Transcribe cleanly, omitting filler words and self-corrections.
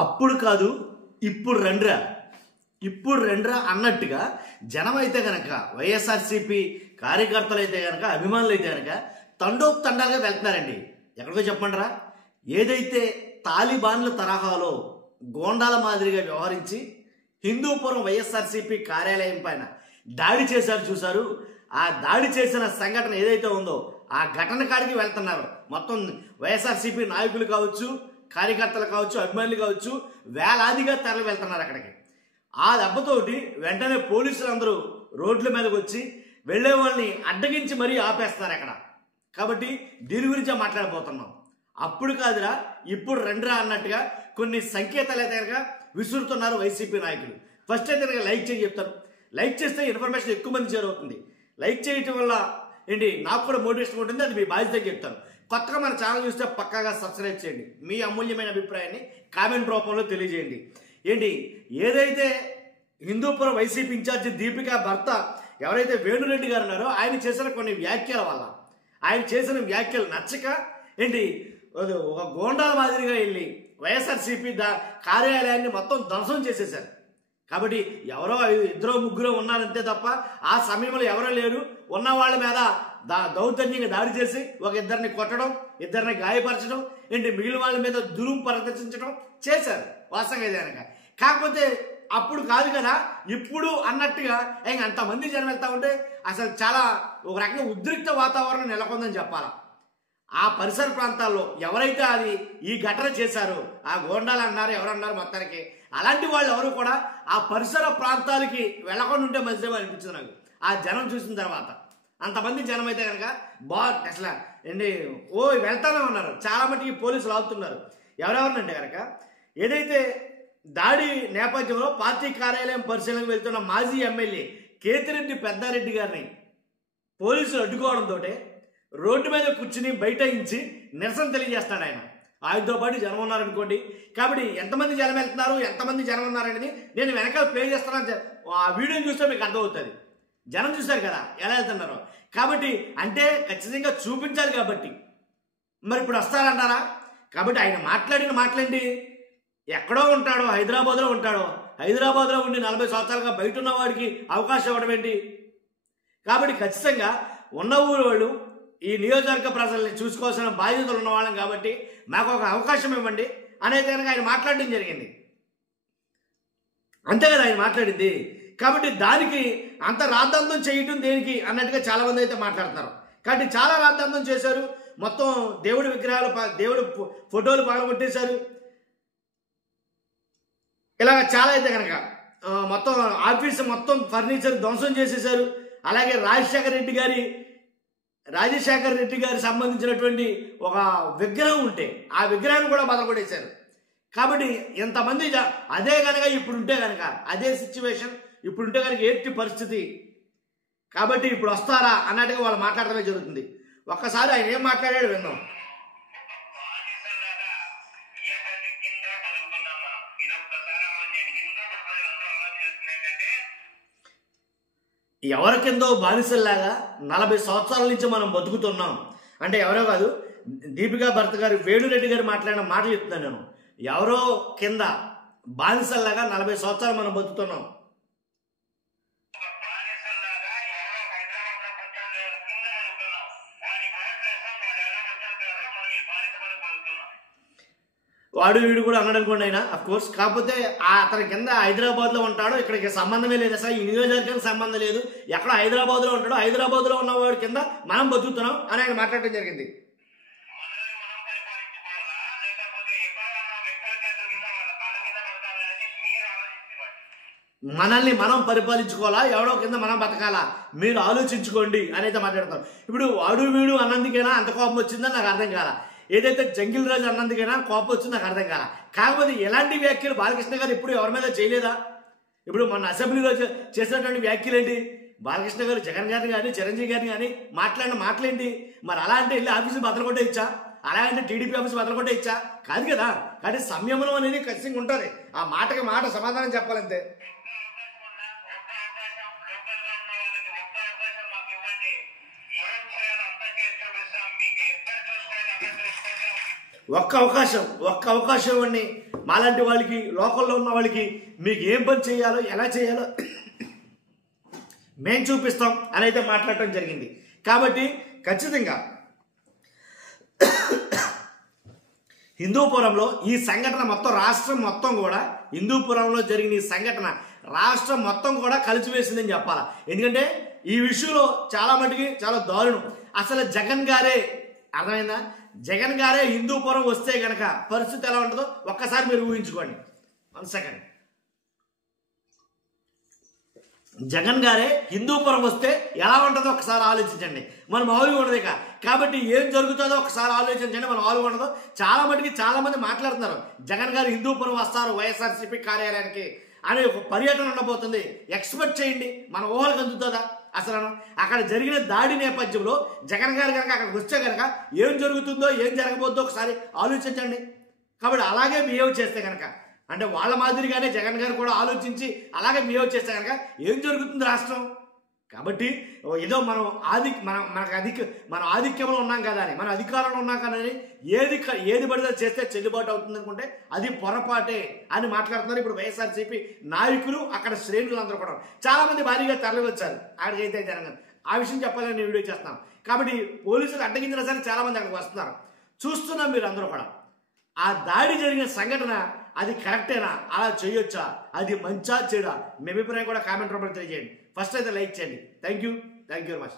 అప్పుడు కాదు ఇప్పుడు రండ్రా, ఇప్పుడు రండ్రా అన్నట్టుగా జనం అయితే కనుక, వైఎస్ఆర్సీపీ కార్యకర్తలు అయితే కనుక, అభిమానులు అయితే కనుక తండోపు తండాలుగా వెళ్తున్నారండి. ఎక్కడికో చెప్పండిరా, ఏదైతే తాలిబాన్ల తరహాలో గోండాల మాదిరిగా వ్యవహరించి హిందూపురం వైఎస్ఆర్సీపీ కార్యాలయం పైన దాడి చేశారు చూశారు, ఆ దాడి చేసిన సంఘటన ఏదైతే ఉందో ఆ ఘటన కాడికి వెళ్తున్నారు. మొత్తం వైఎస్ఆర్సీపీ నాయకులు కావచ్చు, కార్యకర్తలు కావచ్చు, అభిమానులు కావచ్చు, వేలాదిగా తరలి వెళ్తున్నారు అక్కడికి. ఆ దెబ్బతోటి వెంటనే పోలీసులు అందరూ రోడ్ల మీదకి వచ్చి వెళ్లే వాళ్ళని అడ్డగించి మరీ ఆపేస్తున్నారు అక్కడ. కాబట్టి దీని గురించే మాట్లాడబోతున్నాం. అప్పుడు కాదురా ఇప్పుడు రండ్రా అన్నట్టుగా కొన్ని సంకేతాలు అయితే కనుక విసురుతున్నారు వైసీపీ నాయకులు. ఫస్ట్ అయితే కనుక లైక్ చేసి చెప్తాను. లైక్ చేస్తే ఇన్ఫర్మేషన్ ఎక్కువ మంది చేరువుతుంది. లైక్ చేయటం వల్ల ఏంటి నాకు కూడా మోటివేషన్ ఉంటుంది, అది మీ బాధ్యత చెప్తాను. కొత్తగా మన ఛానల్ చూస్తే పక్కాగా సబ్స్క్రైబ్ చేయండి. మీ అమూల్యమైన అభిప్రాయాన్ని కామెంట్ రూపంలో తెలియజేయండి. ఏంటి ఏదైతే హిందూపురం వైసీపీ ఇన్ఛార్జి దీపిక భర్త ఎవరైతే వేణురెడ్డి గారు ఉన్నారో ఆయన చేసిన కొన్ని వ్యాఖ్యల వల్ల, ఆయన చేసిన వ్యాఖ్యలు నచ్చక ఏంటి ఒక గోండాల మాదిరిగా వెళ్ళి వైఎస్ఆర్సీపీ కార్యాలయాన్ని మొత్తం ధ్వంసం చేసేశారు. కాబట్టి ఎవరో ఇద్దరో ముగ్గురో ఉన్నారంతే తప్ప ఆ సమయంలో ఎవరో లేరు. ఉన్న వాళ్ళ మీద దౌర్జన్యంగా దాడి చేసి ఒక ఇద్దరిని కొట్టడం, ఇద్దరిని గాయపరచడం, ఏంటి మిగిలిన వాళ్ళ మీద దురుము ప్రదర్శించడం చేశారు వాస్తవంగా అయితే కనుక. కాకపోతే అప్పుడు కాదు కదా ఇప్పుడు అన్నట్టుగా ఇంక అంతమంది జనం వెళ్తా ఉంటే అసలు చాలా ఒక రకంగా ఉద్రిక్త వాతావరణం నెలకొందని చెప్పాలా. ఆ పరిసర ప్రాంతాల్లో ఎవరైతే అది ఈ ఘటన చేశారో ఆ గోండాలు అన్నారు, ఎవరన్నారు మొత్తానికి, అలాంటి వాళ్ళు ఎవరు కూడా ఆ పరిసర ప్రాంతాలకి వెళ్ళకుండా ఉంటే మంచిగా అనిపించింది నాకు ఆ జనం చూసిన తర్వాత. అంతమంది జనం అయితే కనుక అసలు ఏంటి వెళ్తానే ఉన్నారు. చాలా మటుకి పోలీసులు ఆగుతున్నారు. ఎవరెవరినంటే కనుక ఏదైతే దాడి నేపథ్యంలో పార్టీ కార్యాలయం పరిశీలనకు వెళ్తున్న మాజీ ఎమ్మెల్యే కేతిరెడ్డి పెద్దారెడ్డి గారిని పోలీసులు అడ్డుకోవడంతో రోడ్డు మీద కూర్చుని బైఠాయించి నిరసన తెలియజేస్తాడు ఆయన. ఆయనతో పాటు జనం ఉన్నారనుకోండి. కాబట్టి ఎంతమంది జనం వెళ్తున్నారు, ఎంతమంది జనం ఉన్నారనేది నేను వెనకాల ప్లే చేస్తాను. ఆ వీడియోని చూస్తే మీకు అర్థమవుతుంది. జనం చూశారు కదా ఎలా వెళ్తున్నారో. కాబట్టి అంటే ఖచ్చితంగా చూపించాలి కాబట్టి మరి ఇప్పుడు వస్తారంటారా. కాబట్టి ఆయన మాట్లాడిన మాటలేంటి, ఎక్కడో ఉంటాడో హైదరాబాద్లో ఉంటాడో, హైదరాబాద్లో ఉండి 40 సంవత్సరాలుగా బయట ఉన్న వాడికి అవకాశం ఇవ్వడం ఏంటి. కాబట్టి ఖచ్చితంగా ఉన్న ఊరు వాళ్ళు ఈ నియోజకవర్గ ప్రజల్ని చూసుకోవాల్సిన బాధ్యతలు ఉన్న వాళ్ళం కాబట్టి మాకు ఒక అవకాశం ఇవ్వండి అనేది కనుక ఆయన మాట్లాడడం జరిగింది. అంతే కదా ఆయన మాట్లాడింది. కాబట్టి దానికి అంత రాద్ధాంతం చేయటం దేనికి అన్నట్టుగా చాలా మంది అయితే మాట్లాడుతున్నారు. కాబట్టి చాలా రాద్ధాంతం చేశారు. మొత్తం దేవుడి విగ్రహాలు, దేవుడి ఫోటోలు పగలగొట్టేశారు. ఇలాగ చాలా అయితే కనుక మొత్తం ఆఫీసు మొత్తం ఫర్నిచర్ ధ్వంసం చేసేశారు. అలాగే రాజశేఖర రెడ్డి గారి సంబంధించినటువంటి ఒక విగ్రహం ఉంటే ఆ విగ్రహాన్ని కూడా బదలగొట్టేశారు. కాబట్టి ఇంతమంది అదే కనుక ఇప్పుడుంటే కనుక అదే సిచ్యువేషన్ ఇప్పుడుంటే కనుక ఏంటి పరిస్థితి. కాబట్టి ఇప్పుడు వస్తారా అన్నట్టుగా వాళ్ళు మాట్లాడటమే జరుగుతుంది. ఒక్కసారి ఆయన ఏం మాట్లాడాడు విందాం. ఎవరి కిందో బానిసల్లాగా 40 సంవత్సరాల నుంచి మనం బతుకుతున్నాం అంటే ఎవరో కాదు, దీపికా భర్త గారు వేణురెడ్డి గారు మాట్లాడిన మాటలు చెప్తున్నాను నేను. ఎవరో కింద బానిసల్లాగా 40 సంవత్సరాలు మనం బతుకుతున్నాం. వాడు వీడు కూడా అన్నాడు అనుకోండి ఆయన అఫ్కోర్స్. కాకపోతే అతని కింద హైదరాబాద్లో ఉంటాడో, ఇక్కడికి సంబంధమే లేదు అసలు, ఈ నియోజకవర్గానికి సంబంధం లేదు, ఎక్కడ హైదరాబాద్లో ఉంటాడో, హైదరాబాద్లో ఉన్నవాడి కింద మనం బతుకుతున్నాం అని ఆయన మాట్లాడటం జరిగింది. మనల్ని మనం పరిపాలించుకోవాలా, ఎవడో కింద మనం బతకాలా, మీరు ఆలోచించుకోండి అనేది మాట్లాడతారు. ఇప్పుడు వాడు వీడు అన్నందుకైనా అంత కోపం వచ్చిందని నాకు అర్థం కాల. ఏదైతే జంగిల్ రాజు అన్నందుకైనా కోపం వచ్చింది నాకు అర్థం కాల. కాకపోతే ఎలాంటి వ్యాఖ్యలు బాలకృష్ణ గారు ఇప్పుడు ఎవరి మీద చేయలేదా? ఇప్పుడు మన అసెంబ్లీలో చేసినటువంటి వ్యాఖ్యలు ఏంటి? బాలకృష్ణ గారు జగన్ గారిని కానీ చిరంజీవి గారిని కానీ మాట్లాడిన మాటలేంటి? మరి అలా అంటే వెళ్ళి ఆఫీసు బద్దలు కొట్టే ఇచ్చా, అలా అంటే టీడీపీ ఆఫీసు బద్దలు కొట్టే ఇచ్చా కాదు కదా. కానీ సంయమనం అనేది ఖచ్చితంగా ఉంటుంది. ఆ మాటకి మాట సమాధానం చెప్పాలంతే. ఒక్క అవకాశం ఇవ్వండి, మాలాంటి వాళ్ళకి, లోకల్లో ఉన్న వాళ్ళకి మీకు ఏం పని చేయాలో, ఎలా చేయాలో మేము చూపిస్తాం అని అయితే మాట్లాడటం జరిగింది. కాబట్టి ఖచ్చితంగా హిందూపురంలో ఈ సంఘటన మొత్తం రాష్ట్రం మొత్తం కూడా, హిందూపురంలో జరిగిన ఈ సంఘటన రాష్ట్రం మొత్తం కూడా కలిసివేసిందని చెప్పాలా. ఎందుకంటే ఈ విషయంలో చాలా మటుకి చాలా దారుణం. అసలు జగన్ గారే, అర్థమైందా, జగన్ గారే హిందూపురం వస్తే గనక పరిస్థితి ఎలా ఉంటుందో ఒక్కసారి మీరు ఊహించుకోండి. 1 సెకండ్. జగన్ గారే హిందూపురం వస్తే ఎలా ఉంటుందో ఒకసారి ఆలోచించండి. మనం మామూలుగా ఉండదు ఇక. కాబట్టి ఏం జరుగుతుందో ఒకసారి ఆలోచించండి. మనం మామూలుగా ఉండదు. చాలా మటుకి చాలా మంది మాట్లాడుతున్నారు, జగన్ గారు హిందూపురం వస్తారు వైఎస్ఆర్సీపీ కార్యాలయానికి అనే ఒక పర్యటన ఉండబోతుంది. ఎక్స్పెక్ట్ చేయండి. మన ఊహలకు అందుతుందా? అసలు అక్కడ జరిగిన దాడి నేపథ్యంలో జగన్ గారు కనుక అక్కడికి వస్తే కనుక ఏం జరుగుతుందో, ఏం జరగబోద్దో ఒకసారి ఆలోచించండి. కాబట్టి అలాగే బిహేవ్ చేస్తే కనుక, అంటే వాళ్ళ మాదిరిగానే జగన్ గారు కూడా ఆలోచించి అలాగే బిహేవ్ చేస్తే కనుక ఏం జరుగుతుంది రాష్ట్రం? కాబట్టి ఏదో మనం మనం ఆధిక్యంలో ఉన్నాం కదా అని, మన అధికారంలో ఉన్నాం కదా అని ఏది పడితే చేస్తే చెల్లుబాటు అవుతుంది అనుకుంటే అది పొరపాటే అని మాట్లాడుతున్నారు ఇప్పుడు వైఎస్ఆర్సీపీ నాయకులు, అక్కడ శ్రేణులు అందరూ కూడా. చాలా మంది భారీగా తరలి వచ్చారు అక్కడికైతే జరగదు. ఆ విషయం చెప్పాలని నేను వీడియో చేస్తున్నాను. కాబట్టి పోలీసులు అడ్డగించిన సరే చాలా మంది అక్కడికి వస్తున్నారు. చూస్తున్నాం మీరు అందరూ కూడా. ఆ దాడి జరిగిన సంఘటన అది కరెక్టేనా? అలా చేయొచ్చా? అది మంచా చెడా? మీ అభిప్రాయం కూడా కామెంట్ రూపంలో తెలియజేయండి. ఫస్ట్ అయితే లైక్ చేయండి. Thank you very much.